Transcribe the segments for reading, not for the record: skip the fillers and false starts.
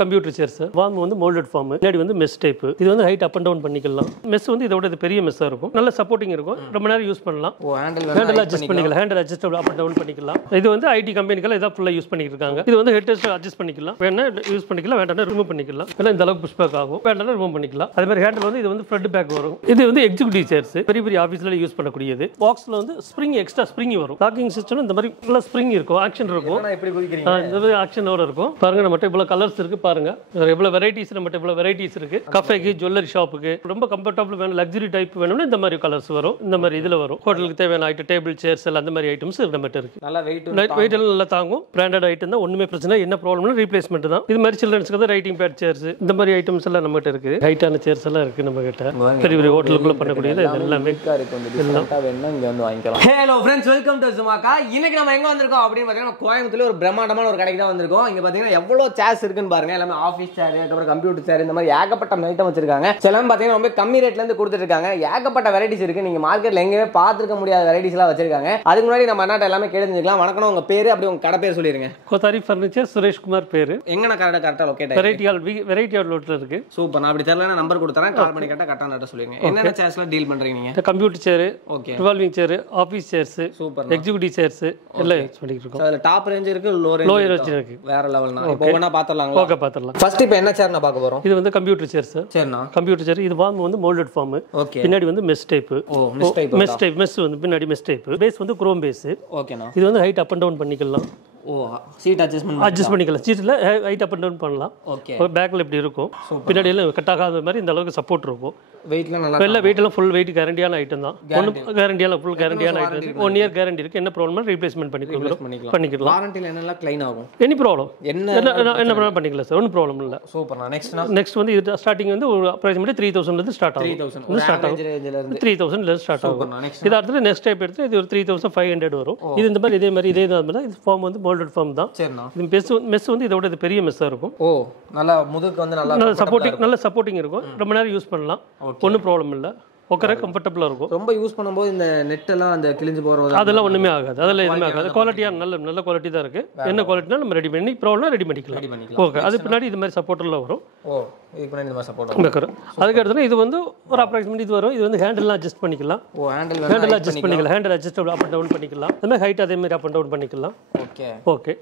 Computer சேர் sir. Form வந்து moulded form, பின்னாடி வந்து மெஸ் டைப். இது வந்து ஹைட் அப் அண்ட் டவுன் பண்ணிக்கலாம். மெஸ் வந்து இதோட இது பெரிய மெஸ்ஸா இருக்கும், நல்ல சப்போர்ட்டிங் இருக்கும், ரொம்ப நேரம் யூஸ் பண்ணலாம். ஹேண்டில் அட்ஜஸ்ட் பண்ணிக்கலாம், handle adjust up and down பண்ணிக்கலாம். இது வந்து ஐடி கம்பெனிகள் இதான் ஃபுல்லா யூஸ் பண்ணிட்டு இருக்காங்க. இது வந்து ஹெட் அட்ஜஸ்ட் பண்ணிக்கலாம், வேணா யூஸ் பண்ணிக்கலாம், வேண்டாம் ரிமூவ் பண்ணிக்கலாம். எல்லாம் இந்த அளவுக்கு புஷ் பேக் ஆகும், வேண்டாம் ரிமூவ் பண்ணிக்கலாம். அதே மாதிரி ஹேண்டில் வந்து இது வந்து ஃப்ரண்ட் பேக் வரும். இது வந்து எக்ஸிக்யூட்டிவ் சேர்ஸ், பெரிய பெரிய ஆஃபீஸ்ல யூஸ் பண்ணக்கூடியது. பாக்ஸ்ல வந்து ஸ்ப்ரிங் எக்ஸ்ட்ரா ஸ்ப்ரிங் வரும். லாக்கிங் சிஸ்டம் இந்த மாதிரி நல்லா ஸ்ப்ரிங் இருக்கும், ஆக்ஷன் இருக்கும். இந்த மாதிரி ஆக்ஷனோட இருக்கும். பாருங்க நம்மகிட்ட இவ்வளவு கலர்ஸ் இருக்கு, பாருங்க எவ்வளவு வெரைட்டிஸ், நம்மகிட்ட இவ்வளவு வெரைட்டிஸ் இருக்கு. கஃபேக்கு, ஜுவல்லரி ஷாப்புக்கு ரொம்ப கம்ஃபர்டபுள் வேணும், லக்ஸரி டைப் வேணும்னா இந்த மாதிரி கலர்ஸ் வரும். இந்த மாதிரி இதுல வரும். ஹோட்டலுக்கு தேவையான ஐட்டம், டேபிள் சேர்ஸ் எல்லாம் அந்த மாதிரி ஐட்டம்ஸ் நம்மகிட்ட இருக்கு. நல்லா வெயிட் எல்லாம் நல்லா தாங்கும். பிராண்டட் ஐட்டம் தான், ஒண்ணுமே பிரச்சனை என்ன ப்ராப்ளம்னா ரீப்ளேஸ்மெண்ட் தான். இது மாதிரி சில்ட்ரன்ஸ்க்கு தான் ரைட்டிங் பேட் சேர்ஸ், இந்த மாதிரி ஐட்டம்ஸ் எல்லாம் நம்மகிட்ட இருக்கு. ஹைட்டான சேர்ஸ் எல்லாம் இருக்கு நம்ம கிட்ட. பெரிய பெரிய ஹோட்டலுக்குள்ள பண்ணக்கூடியது இது எல்லாமே இங்க வந்து வாங்கிக்கலாம். ஹலோ ஃப்ரெண்ட்ஸ், வெல்கம் டு சுமாக்கா. இன்னைக்கு நம்ம எங்க வந்திருக்கோம் அப்படின்னு பாத்தீங்கன்னா கோயம்புத்தூர்ல ஒரு பிரம்மாண்டமான ஒரு கடைக்கு தான் வந்திருக்கோம். இங்க பாத்தீங்கன்னா எவ்வளவு சேர்ஸ் இருக்குன்னு பாருங்க. எல்லாமே ஆஃபீஸ் சேர், அப்புறம் கம்ப்யூட்டர் சேர், இந்த மாதிரி ஏகப்பட்ட ஐட்டம் வச்சிருக்காங்க. எல்லாம் பாத்தீங்கன்னா ரொம்ப கம்மி ரேட்ல இருந்து கொடுத்துட்டு இருக்காங்க. ஏகப்பட்ட வெரைட்டிஸ் இருக்கு, நீங்க மார்க்கெட்ல எங்கேயுமே பார்த்திருக்க முடியாத வெரைட்டிஸ் எல்லாம் வச்சிருக்காங்க. அதுக்கு முன்னாடி நம்ம அண்ணாட்ட எல்லாமே கேட்டுக்கலாம். வணக்கம், உங்க பேரு அப்படி உங்க கடை பேர் சொல்லிருங்க. கோத்தாரி ஃபர்னிச்சர், சுரேஷ் குமார் பேரு. எங்கன கரெக்டா லொகேட் வெரைட்டி அவுட்லெட்ல இருக்கு. சூப்பர். நான் அப்படி தெரியலனா நம்பர் கொடுத்தறேன், கால் பண்ணி கேட்டா கரெக்டா நட்ட சொல்லுங்க. என்னென்ன சேர்ஸ்ல டீல் பண்றீங்க நீங்க? Computer chair, okay, revolving chair, office chairs, super, executive chairs எல்லாம் யூஸ் பண்ணிட்டு இருக்கோம். அதுல டாப் ரேஞ்ச் இருக்கு, லோ ரேஞ்ச் இருக்கு. வேற லெவல்னா இப்போ வேணா பாத்துறலாம். ஓகே, பாத்துறலாம். ஃபர்ஸ்ட் இப்போ என்ன சேர் நான் பார்க்க போறோம்? இது வந்து கம்ப்யூட்டர் சேர் சார். சரிண்ணா. கம்ப்யூட்டர் சேர். இது ஃபார்ம் வந்து மோல்டட் ஃபார்ம், ஓகே. பின்னாடி வந்து மெஸ் டைப். ஓ, மெஸ் டைப். மெஸ் வந்து பின்னாடி மெஸ் டைப். பேஸ் வந்து குரோம் பேஸ். ஓகேண்ணா. இது வந்து ஹைட் அப் அண்ட் டவுன் பண்ணிக்கலாம். ஓ, சீட் அட்ஜஸ்ட் பண்ணிக்கலாம். சீட்ல ஹைட் அப் அண்ட் டவுன் பண்ணலாம். ஓகே. பேக்ல இப்படி இருக்கும், பின்னாடி எல்லாம் கட் ஆகாத மாதிரி இந்த அளவுக்கு சப்போர்ட் இருக்கும். வெயிட்லாம் நல்லா இல்ல, வெயிட் எல்லாம் ஃபுல் வெயிட் கேரண்டியான ஐட்டம் தான். கேரண்டியான ஃபுல் கேரண்டியான ஐட்டம். 1 இயர் கேரண்டி இருக்கு. என்ன ப்ராப்ளம் ரீப்ளேஸ்மென்ட் பண்ணிக்கலாம். வாரண்டில என்னெல்லாம் க்ளைம் ஆகும்? எனி ப்ராப்ளம் என்ன ப்ராப்ளம் பண்ணிக்கலாம் சார், ஒன்றும் ப்ராப்ளம் இல்லை. சூப்பர்ண்ணா. நெக்ஸ்ட் வந்து இது ஸ்டார்டிங் வந்து ஒரு அப்ராக்சிமேட்லி 3000 இருந்து ஸ்டார்ட் ஆகும். 3000 ல ஸ்டார்ட் ஆகும். இது அடுத்து நெக்ஸ்ட் டைப் எடுத்து இது ஒரு 3500 வரும். இது இந்த மாதிரி இதே மாதிரி தான். இது ஃபார்ம் வந்து மோல்டட் ஃபார்ம் தான். இது மெஸ் வந்து இதோட இது பெரிய மெஸ்ஸா இருக்கும். ஓ, நல்லா முதுகுக்கு வந்து நல்லா சப்போர்ட்டிங் இருக்கும், ரொம்ப நேரம் யூஸ் பண்ணலாம், ஒன்றும் ப்ராப்ளம் இல்லை. உட்கார கம்ஃபர்டபுளா இருக்கும். ரொம்ப யூஸ் பண்ணும்போது இந்த நெட் எல்லாம் அந்த கிழிஞ்சு போறது அதெல்லாம் ஒண்ணுமே ஆகாது. அதெல்லாம் எதுவுமே ஆகாது. குவாலிட்டியா நல்ல குவாலிட்டி தான் இருக்கு. என்ன குவாலிட்டினா நம்ம ரெடி பண்ணி ப்ராப்ளம் ரெடி பண்ணிக்கலாம். ஓகே. அது பின்னாடி இது மாதிரி சப்போர்ட்லாம் வரும். ஓ, இதுக்கு பின்னாடி இந்த மாதிரி சப்போர்ட் வரும். அதுக்கு அடுத்து இது வந்து ஒரு அப்ராக்சிமேட் இது வரும். இது வந்து ஹேண்டில்லாம் அட்ஜஸ்ட் பண்ணிக்கலாம். ஓ, ஹேண்டில் அட்ஜஸ்ட் பண்ணிக்கலாம். Handle adjust up and down பண்ணிக்கலாம். அந்த மாதிரி ஹைட் அதே மாதிரி அப் அண்ட் டவுன் பண்ணிக்கலாம். ஓகே. ஓகே,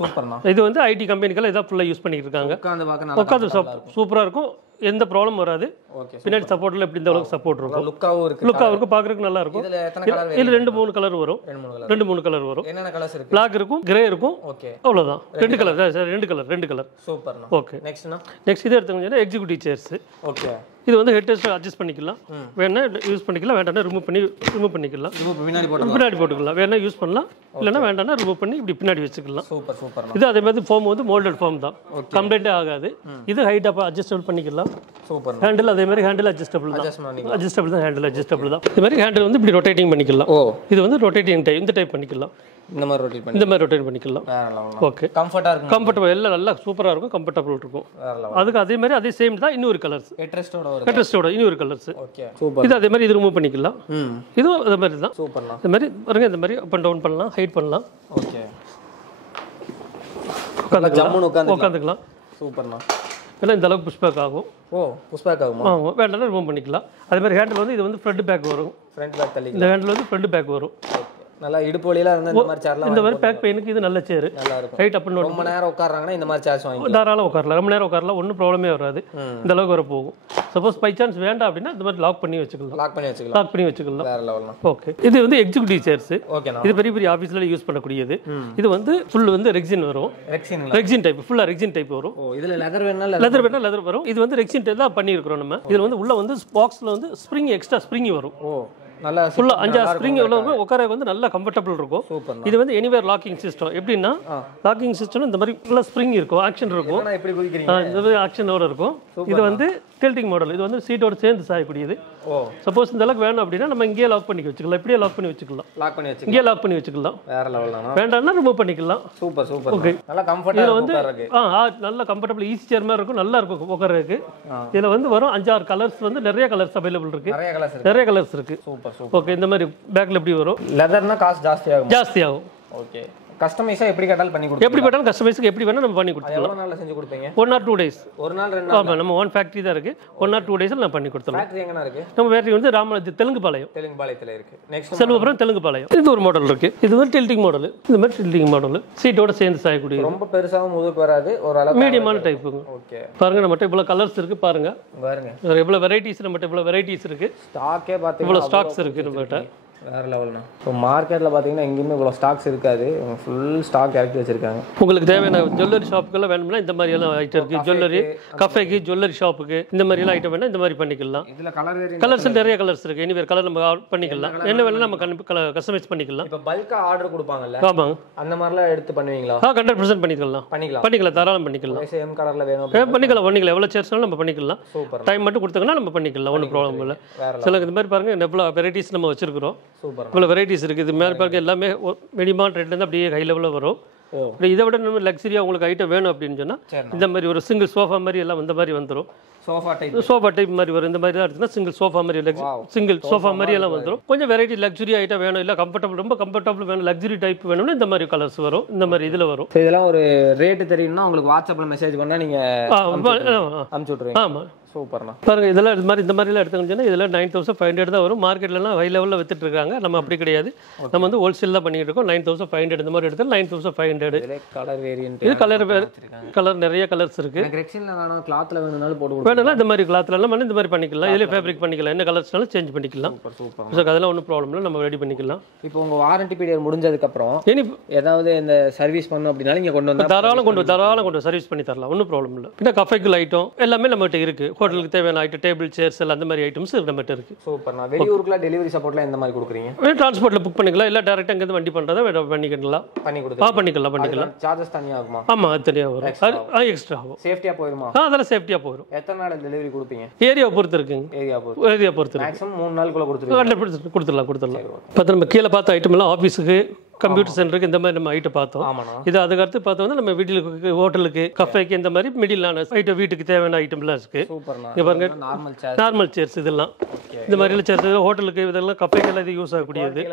சூப்பர்ண்ணா. இது வந்து ஐடி கம்பெனிகள் இதான் ஃபுல்லா யூஸ் பண்ணிட்டு இருக்காங்க. உட்காந்து சூப்பரா இருக்கும், எந்த ப்ராப்ளம் வராது. பின்னாடி சப்போர்ட்ல எப்படி இந்த அளவுக்கு சப்போர்ட் இருக்கும். லுக்காவும் இருக்கும், பாக்குறதுக்கு நல்லா இருக்கும். இதுல 2-3 கலர் வரும். 2-3 கலர் வரும். என்னென்ன கலர்ஸ் இருக்கு? பிளாக் இருக்கும், கிரே இருக்கும். ஓகே, அவ்வளவுதான். ரெண்டு கலர். சூப்பர்ண்ணா. ஓகே. நெக்ஸ்ட் இது எடுத்துக்கிட்டீங்கன்னா எக்ஸிக்யூட்டிவ் சேர்ஸ். ஓகே. இது வந்து ஹெட் அட்ஜஸ்ட் பண்ணிக்கலாம், வேணா யூஸ் பண்ணிக்கலாம், வேண்டாம்னா ரிமூவ் பண்ணிக்கலாம். பின்னாடி போட்டுக்கலாம். வேணா யூஸ் பண்ணலாம், இல்லைன்னா வேண்டாம்னா ரிமூவ் பண்ணி இப்படி பின்னாடி வச்சுக்கலாம். சூப்பர். இது அதே மாதிரி ஃபார்ம் வந்து மோல்டட் ஃபார்ம் தான், கம்ப்ளைண்டே ஆகாது. இது ஹைட் அப் அட்ஜஸ்டபிள் பண்ணிக்கலாம். சூப்பர். ஹேண்டில் அதே மாதிரி ஹேண்டில் அட்ஜஸ்டபிள் தான். ஹேண்டில் அட்ஜஸ்டபிள் தான். இது மாதிரி ஹேண்டில் வந்து இப்படி ரொட்டேட்டிங் பண்ணிக்கலாம். ஓ, இது வந்து ரொட்டேட்டிங் டைப், இந்த டைப் பண்ணிக்கலாம். இந்த மாதிரி ரொட்டேட் பண்ணிக்கலாம். ஓகே, கம்ஃபர்ட்டா இருக்கும். கம்ஃபர்ட்டபிள் எல்லாம் நல்லா சூப்பரா இருக்கும், கம்ஃபர்ட்டபிள் இருக்கும். அதுக்கு அதே மாதிரி அதே சேம் தான் இன்னொரு கலர்ஸ். ஹெட்ரெஸ்டோட இன்னொரு கலர்ஸ். Okay, super. இது அதே மாதிரி இது ரிமூவ் பண்ணிக்கலாம். இதுவும் அதே மாதிரி தான். சூப்பர்ண்ணா. இந்த மாதிரி பாருங்க, இந்த மாதிரி அப் அண்ட் டவுன் பண்ணலாம், ஹைட் பண்ணலாம். ஓகே, உட்காந்துக்கலாம். சூப்பர்ண்ணா. எல்லாம் இந்த அளவுக்கு புஷ் பேக் ஆகும். ஓ, புஷ் பேக் ஆகுமா? ஆகும், வேண்டாம்னா ரிமூவ் பண்ணிக்கலாம். அதே மாதிரி ஹேண்டில் வந்து இது வந்து ஃப்ரண்ட் பேக் வரும். ஃப்ரண்ட் பேக் தள்ளி இந்த ஹேண்டில் வந்து ஃப்ரண்ட் பேக் வரும். நல்லா இடுப்பு வலியில இருந்தா இந்த மாதிரி சேர்லாம், இந்த மாதிரி பேக் பெயினுக்கு இது நல்ல சேர். நல்லா இருக்கும். Height up and down. ரொம்ப நேரம் உட்கார்றாங்கன்னா இந்த மாதிரி சேர்ஸ் வாங்கி தாராளமா உட்காரலாம். ரொம்ப நேரம் உட்காரலாம், ஒன்றும் ப்ராப்ளமே வராது. இந்த அளவுக்கு வர போகும். சப்போஸ் பை சான்ஸ் வேண்டாம் அப்படின்னா இந்த மாதிரி லாக் பண்ணி வச்சுக்கலாம். வேற லெவல்னா. ஓகே. இது வந்து எக்ஸிக்யூட்டிவ் சேர்ஸ். ஓகேண்ணா. இது பெரிய பெரிய ஆஃபீஸ்ல யூஸ் பண்ணக்கூடியது. இது வந்து ஃபுல் வந்து ரெக்ஸின் வரும். ரெக்ஸின் டைப், ஃபுல்லா ரெக்ஸின் டைப் வரும். ஓ, இதுல லெதர் வேணா லெதர் வரும். இது வந்து ரெக்ஸின் டைப் தான் பண்ணியிருக்கிறோம் நம்ம. இதுல வந்து உள்ள வந்து பாக்ஸ்ல வந்து ஸ்ப்ரிங் எக்ஸ்ட்ரா ஸ்ப்ரிங் வரும். ஓ, நல்லா ஃபுல்லா 5 ஸ்ப்ரிங் உள்ள உட்கார வந்து நல்லா கம்ஃபர்ட்டபிள் இருக்கும். இது வந்து எனிவேர் லாக்கிங் சிஸ்டம். எப்படின்னா லாக்கிங் சிஸ்டம் இந்த மாதிரி ஃபுல்லா ஸ்ப்ரிங் இருக்கும், ஆக்ஷன் இருக்கும். எப்படி குதிக்கிறீங்க? இந்த மாதிரி ஆக்ஷனோட இருக்கும். இது வந்து டில்டிங் மாடல். இது வந்து சீட்டோட சேர்ந்து சாயக்கூடியது. ஓ, சப்போஸ் இந்த அளவுக்கு வேணும் அப்படின்னா நம்ம இங்கேயே லாக் பண்ணி வச்சுக்கலாம். இப்படியே லாக் பண்ணி வச்சுக்கலாம். இங்கேயே லாக் பண்ணி வச்சுக்கலாம். வேற லெவல்னா. வேண்டாம்னா ரிமூவ் பண்ணிக்கலாம். சூப்பர். ஓகே. நல்லா கம்ஃபர்ட்டா இருக்கு. நல்ல கம்ஃபர்ட்டபிள் ஈஸி சேர் மாதிரி இருக்கும், நல்லா இருக்கும் உட்கார்றதுக்கு. இதுல வந்து வரும் 5-6 கலர்ஸ், வந்து நிறைய கலர்ஸ் அவைலபிள் இருக்கு. நிறைய கலர்ஸ் இருக்கு. சூப்பர். ஓகே. இந்த மாதிரி பேக்ல எப்படி வரும்? லெதர்னா காஸ்ட் ஜாஸ்தி ஆகும். ஓகே. கஸ்டமைஸா எப்படி கேட்டாலும் பண்ணி கொடுப்பீங்க? எப்படி வேணாலும் கஸ்டமைஸ்க்கு எப்படி வேணாலும் நம்ம பண்ணி கொடுத்துடலாம். எவ்வளவு நாள்ல செஞ்சு கொடுப்பீங்க? 1 or 2 days. ஒரு நாள் 2 நாள். ஆமாம், நம்ம ஓன் ஃபேக்ட்ரி தான் இருக்கு. 1 or 2 days நான் பண்ணி கொடுத்துடலாம். ஃபேக்டரி எங்கனா இருக்கு? நம்ம ஃபேக்ட்ரி வந்து தெலுங்குபாளையம் இருக்கு. நெக்ஸ்ட் செல்வபுரம் தெலுங்குபாளையம். இது ஒரு மாடல் இருக்கு. இது வந்து டில்டிங் மாடல். இந்த மாதிரி டில்டிங் மாடல் சீட்டோட சேர்ந்து சாயக்கூடிய. ரொம்ப பெருசாவும் முதுகு வராது, ஒரு அளவு மீடியமான டைப்புங்க. ஓகே. பாருங்க நம்மட்ட இவ்வளவு கலர்ஸ் இருக்கு பாருங்க. பாருங்க. இவ்வளவு வெரைட்டிஸ் நம்மட்ட இவ்வளவு வெரைட்டிஸ் இருக்கு. ஸ்டாக்கே பாத்தீங்கன்னா இவ்வளவு ஸ்டாக்ஸ் இருக்கு நம்மட்ட. வேற லெவல்னா. இப்போ மார்க்கெட்ல பாத்தீங்கன்னா எங்கேயுமே இவ்வளவு ஸ்டாக்ஸ் இருக்காது. ஃபுல் ஸ்டாக் இறக்கி வச்சிருக்காங்க. உங்களுக்கு தேவையான ஜுவல்லரி ஷாப்புக்கெல்லாம் வேணும்னா இந்த மாதிரி எல்லாம் ஐட்டம் இருக்கு. ஜுவல்லரி கஃபேக்கு, ஜுவல்லரி ஷாப்புக்கு இந்த மாதிரி எல்லாம் ஐட்டம் வேணா இந்த மாதிரி பண்ணிக்கலாம். இதுல கலர் கலர்ஸ் நிறைய கலர்ஸ் இருக்கு. எனிவேர் கலர் நம்ம பண்ணிக்கலாம். என்ன வேணா நம்ம கஸ்டமைஸ் பண்ணிக்கலாம். இப்போ பல்கா ஆர்டர் கொடுப்பாங்கல்ல, ஆமாங்க, அந்த மாதிரிலாம் எடுத்து பண்ணுவீங்களா? 100% பண்ணிக்கலாம். பண்ணிக்கலாம், தாராளம் பண்ணிக்கலாம். சேம் கலர்ல வேணும் பண்ணிக்கலாம். எவ்வளவு சேர்ஸ்னாலும் நம்ம பண்ணிக்கலாம். சூப்பர். டைம் மட்டும் கொடுத்தாங்கன்னா நம்ம பண்ணிக்கலாம். ஒன்றும் ப்ராப்ளம் இல்லை. சில இந்த மாதிரி பாருங்க எவ்வளோ வெரைட்டிஸ் நம்ம வச்சிருக்கிறோம். சூப்பர். இவ்வளோ வெரைட்டிஸ் இருக்குது. இது மேலே பாருங்க எல்லாமே மினிமம் ரேட்லேருந்து அப்படியே ஹை லெவலில் வரும். இதை விட நம்ம லக்ஸரியாக உங்களுக்கு ஐட்டம் வேணும் அப்படின்னு சொன்னால் இந்த மாதிரி ஒரு சிங்கிள் சோஃபா மாதிரி எல்லாம் இந்த மாதிரி வந்துடும். சோஃபா டைப் மாதிரி வரும். இந்த மாதிரி தான் இருக்குன்னா சிங்கிள் சோஃபா மாதிரி சிங்கிள் சோஃபா மாதிரி எல்லாம் வந்துடும். கொஞ்சம் வெரைட்டி லக்ஸரி ஐட்டம் வேணும், இல்லை கம்ஃபர்டபிள் ரொம்ப கம்ஃபர்டபிள் வேணும், லக்ஸரி டைப் வேணும்னா இந்த மாதிரி கலர்ஸ் வரும். இந்த மாதிரி இதில் வரும். இதெல்லாம் ஒரு ரேட்டு தெரியும்னா உங்களுக்கு வாட்ஸ்அப்பில் மெசேஜ் பண்ணால் நீங்கள் அனுப்பிச்சு விட்ருவீங்க. ஆமாம், சூப்பர்ண்ணா. பாருங்க இதெல்லாம் இந்த மாதிரிலாம் எடுத்துக்கிட்டோம்னா இதெல்லாம் 9500 தான் வரும். மார்க்கெட்லாம் ஹை லெவலில் வித்துட்டு இருக்காங்க. நம்ம அப்படி கிடையாது. நம்ம வந்து ஹோல்சேல் தான் பண்ணிட்டு இருக்கோம். 9500 இந்த மாதிரி எடுத்தால் 9500. கலர் வேரியன்ட், இது கலர் நிறைய கலர்ஸ் இருக்கு. ரெக்ஸின்ல வேணும், கிளாத்ல வேணும்னாலும் போட்டு வேணும்னா இந்த மாதிரி கிளாத்லாம் இந்த மாதிரி பண்ணிக்கலாம். இதில் ஃபேப்ரிக் பண்ணிக்கலாம். என்ன கலர்ஸ்னாலும் சேஞ்ச் பண்ணிக்கலாம். சூப்பர். அதெல்லாம் ஒன்றும் ப்ராப்ளம் இல்லை. நம்ம ரெடி பண்ணிக்கலாம். இப்போ உங்க வாரண்டி பீரியட் முடிஞ்சதுக்கப்புறம் ஏதாவது இந்த சர்வீஸ் பண்ணணும் அப்படின்னா நீங்க கொண்டு வந்து தாராளம் கொண்டு சர்வீஸ் பண்ணி தரலாம். ஒன்றும் ப்ராப்ளம் இல்லை. பின்ன கஃபேக்கு ஐட்டம் எல்லாமே நம்மகிட்ட இருக்கு. ஹோட்டலுக்கு தேவையான ஐட்டம், டேபிள், சேர்ஸ் எல்லாம் அந்த மாதிரி ஐட்டம்ஸ் நம்மகிட்ட இருக்கு. சூப்பர். நான் வெளியூருக்குலாம் டெலிவரி சப்போர்ட்லாம் எந்த மாதிரி கொடுக்குறீங்க? டிரான்ஸ்போர்ட்ல புக் பண்ணிக்கலாம். இல்லை டேரக்டாக இங்கேருந்து வண்டி பண்ணுறதா பண்ணிக்கலாம். பண்ணிக்கலாம். சார்ஜஸ் தனியாக ஆகுமா? ஆமா, அது தனியாக வரும். எக்ஸ்ட்ரா ஆகும். சேஃப்டியா போயிருமா? அதெல்லாம் சேஃப்டியா போயிடும். எத்தனை நாள் டெலிவரி கொடுப்பீங்க? ஏரியா பொறுத்து இருக்குங்க. ஏரியா பொறுத்து மேக்ஸிமம் 3 நாளுக்குள்ள கொடுத்துருவீங்க. கொடுத்துடலாம். பார்த்து நம்ம கீழே பார்த்த ஐட்டம் எல்லாம் ஆஃபீஸுக்கு, கம்ப்யூட்டர் சென்டருக்கு இந்த மாதிரி நம்ம ஐட்டம் பார்த்தோம். இது அதுக்கடுத்து பார்த்தோம் வந்து நம்ம வீட்டுக்கு, ஹோட்டலுக்கு, கஃபேக்கு இந்த மாதிரி மிடிலான ஐட்டம், வீட்டுக்கு தேவையான ஐட்டம்லாம் இருக்கு. இங்க பாருங்க நார்மல் சேர்ஸ், இதெல்லாம் இந்த மாதிரி சேர்ஸ் ஹோட்டலுக்கு, இதெல்லாம் கஃபேக்கெல்லாம் இது யூஸ் ஆகக்கூடியது.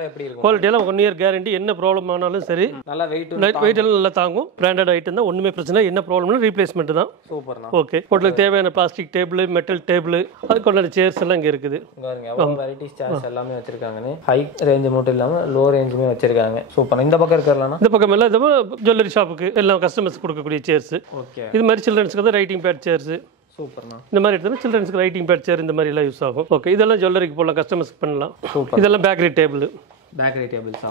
குவாலிட்டியெல்லாம் 1 year guarantee. என்ன ப்ராப்ளம் ஆனாலும் சரி, நல்லா வெயிட் எல்லாம் நல்லா தாங்கும். பிராண்டட் ஐட்டம் தான், ஒன்றுமே பிரச்சனை. என்ன ப்ராப்ளம்னா ரீப்ளேஸ்மெண்ட் தான். ஓகே. ஹோட்டலுக்கு தேவையான பிளாஸ்டிக் டேபிள், மெட்டல் டேபிள், அதுக்கு சேர்ஸ் எல்லாம் இங்கே இருக்குது. எல்லாமே வச்சிருக்காங்க. ஹை ரேஞ்ச் மட்டும் இல்லாமல் லோ ரேஞ்சுமே வச்சிருக்காங்க. சூப்பர். இந்த பக்கம் இருக்கலாம். இந்த பக்கம் எல்லாம் ஜுவல்லரி ஷாப்புக்கு எல்லாம் கஸ்டமர்ஸ் கொடுக்கக்கூடிய சேர்ஸ். ஓகே. இது மாதிரி சில்ட்ரன்ஸ்க்கு வந்து ரைட்டிங் பேட் சேர்ஸ். சூப்பர்ண்ணா. இந்த மாதிரி எடுத்தா சில்ட்ரன்ஸ்க்கு ரைட்டிங் பேட் சேர் இந்த மாதிரி எல்லாம் யூஸ் ஆகும். ஓகே. இதெல்லாம் ஜுவல்லரிக்கு போடலாம், கஸ்டமர்ஸ்க்கு பண்ணலாம். இதெல்லாம் பேக்கரி டேபிள்.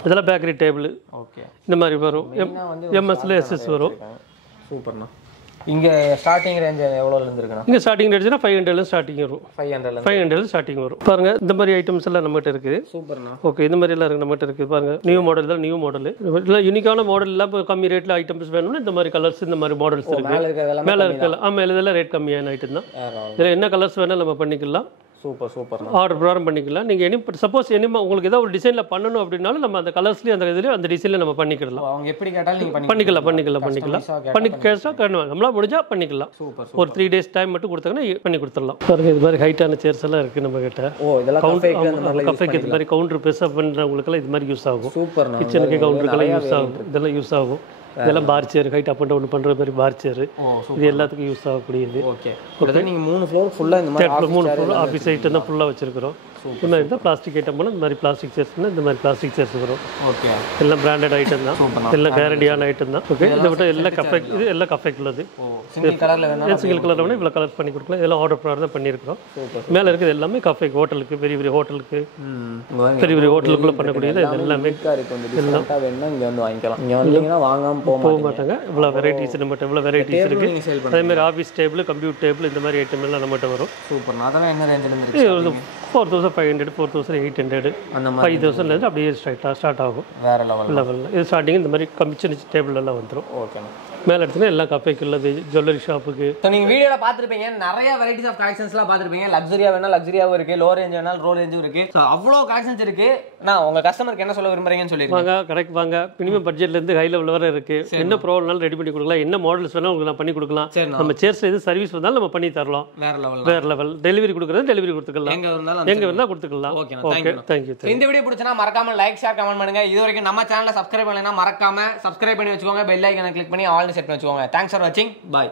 இதெல்லாம் பேக்கரி டேபிள். ஓகே. இந்த மாதிரி வரும். எம்எஸ்ல எஸ்எஸ் வரும். சூப்பர்ண்ணா. இங்க ஸ்டார்டிங் ரேஞ்ச் எவ்வளவுல இருந்து இருக்குனா? இங்க ஸ்டார்டிங் ரேஞ்ச்னா 500 ல ஸ்டார்டிங் வரும். 500 ல ஸ்டார்டிங் வரும். பாருங்க இந்த மாதிரி ஐட்டம்ஸ் எல்லாம் நம்மகிட்ட இருக்குது. சூப்பர்ண்ணா. ஓகே. இந்த மாதிரி எல்லாம் இருக்கு நம்மகிட்ட இருக்கு. பாருங்க நியூ மாடல் தான். நியூ மாடல் இல்ல யூனிக்கான மாடல் எல்லாம் கம்மி ரேட்ல ஐட்டம்ஸ் வேணும்னா இந்த மாதிரி கலர்ஸ், இந்த மாதிரி மாடல்ஸ் இருக்கு. மேல இருக்கல. ஆமா, இதெல்லாம் ரேட் கம்மியான ஐட்டம் தான். இதுல என்ன கலர்ஸ் வேணா நம்ம பண்ணிக்கலாம். சூப்பர். ஆர்டர் ப்ராரம் பண்ணிக்கலாம். நீங்கள் சப்போஸ் உங்களுக்கு ஏதாவது ஒரு டிசைனில் பண்ணணும் அப்படின்னாலும் நம்ம அந்த கலர்ஸ்லேயும் அந்த இதுலேயும் அந்த டிசைனில் நம்ம பண்ணிக்கலாம். அவங்க எப்படி கேட்டாலும் நீங்கள் பண்ணிக்கலாம். பண்ணி கேஷாக நம்மளால் முடிஞ்சால் பண்ணிக்கலாம். ஒரு 3 days டைம் மட்டும் கொடுத்தாங்கன்னா பண்ணி கொடுத்துடலாம். பாருங்க இது மாதிரி ஹைட்டான சேர்ஸ் எல்லாம் இருக்குது நம்ம கிட்ட. கஃபேக்கு இது மாதிரி கவுண்டர் பெருசாக பண்ணுறவங்களுக்கெல்லாம் இது மாதிரி யூஸ் ஆகும். கிச்சனுக்கு கவுண்டருக்கெல்லாம் யூஸ் ஆகும். இதெல்லாம் யூஸ் ஆகும். இதெல்லாம் பார் சேர், ஹைட் அப் அண்ட் டவுன் பண்ணுற மாதிரி பார் சேர். இது எல்லாத்துக்கும் யூஸ் ஆகக்கூடியது. ஓகே. நீங்கள் 3 ஃப்ளோர் ஃபுல்லாக இந்த மாதிரி 3 ஃப்ளோர் ஆஃபீஸ் ஐட்டம் தான் ஃபுல்லாக வச்சிருக்கிறோம். இந்த மாதிரி இருந்தால் பிளாஸ்டிக் ஐட்டம் போனால் இந்த மாதிரி பிளாஸ்டிக் சேர்ஸ்னா இந்த மாதிரி பிளாஸ்டிக் சேர்ஸ் வரும். ஓகே. எல்லாம் பிராண்டட் ஐட்டம் தான். எல்லாம் கேரண்டியான ஐட்டம் தான். ஓகே. இதை விட எல்லாம் கஃபே, இது எல்லாம் கஃபேக்கு உள்ளது. சிங்கிள் கலரில் வேணும் இவ்வளோ கலர் பண்ணி கொடுக்கலாம். இதெல்லாம் ஆர்டர் ப்ராடக்ட் தான் பண்ணியிருக்கிறோம். மேலே இருக்குது எல்லாமே கஃபேக்கு, ஹோட்டலுக்கு, பெரிய பெரிய ஹோட்டலுக்கு, பெரிய பெரிய ஹோட்டலுக்குள்ளே பண்ணக்கூடியது. இது எல்லாமே எல்லாம் இங்கே வந்து வாங்கிக்கலாம். இங்கே வந்தீங்கன்னா வாங்காமல் போக மாட்டாங்க. இவ்வளோ வெரைட்டிஸ் நம்மகிட்ட, இவ்வளோ வெரைட்டிஸ் இருக்குது. அதே மாதிரி ஆஃபீஸ் டேபிள், கம்ப்யூட்டர் டேபிள், இந்த மாதிரி ஐட்டம் எல்லாம் நம்மகிட்ட வரும். சூப்பர். அதெல்லாம் என்ன ரேஞ்சில்? 4500, 4800, 5000 அப்படியே ஸ்டார்ட் ஆகும். வேற லெவலில் இது ஸ்டார்டிங் இந்த மாதிரி சின்ன டேபிள் எல்லாம் வந்துடும். ஓகேண்ணா. மேலே எடுத்துனா எல்லா கஃபேக்கு உள்ளது, ஜுவல்லரி ஷாப்புக்கு. ஸோ நீங்கள் வீடியோவில் பார்த்துருப்பீங்க, நிறைய வெரைட்டிஸ் ஆஃப் கலெக்ஷன்ஸ்லாம் பார்த்துருப்பீங்க. லக்ஸரியா வேணா லக்ஸரியாவும் இருக்கு, லோ ரேஞ்ச் வேணாலும் லோ ரேஞ்சும் இருக்கு. ஸோ அவ்வளோ கலெக்ஷன்ஸ் இருக்கு. நான் உங்க கஸ்டமருக்கு என்ன சொல்ல விரும்புறீங்கன்னு சொல்லிருக்கேன். வாங்க கரெக்ட் வாங்க. மினிமம் பட்ஜெட்லேருந்து ஹை லெவல் வரை இருக்கு. என்ன ப்ராப்ளம்னாலும் ரெடி பண்ணி கொடுக்கலாம், என்ன மாடல்ஸ் வேணாலும் உங்களுக்கு நான் பண்ணி கொடுக்கலாம். நம்ம சேர்ஸ் எது சர்வீஸ் வந்தாலும் நம்ம பண்ணி தரலாம். வேற லெவல் டெலிவரி கொடுக்குறது டெலிவரி கொடுத்துக்கலாம், எங்க இருந்தாலும் கொடுத்துக்கலாம். Okay thank you. இந்த வீடியோ பிடிச்சனா மறக்காம லைக் ஷேர் கமெண்ட் பண்ணுங்க. இது வரைக்கும் நம்ம சேனலை சப்ஸ்கிரைப் பண்ணலைன்னா மறக்காம சப்ஸ்கிரைப் பண்ணி வச்சுக்கோங்க. பெல் ஐகானை கிளிக் பண்ணி ஆல் செட் பண்ணி வச்சுக்கோங்க. தேங்க்ஸ் ஃபார் வாட்சிங். பாய்.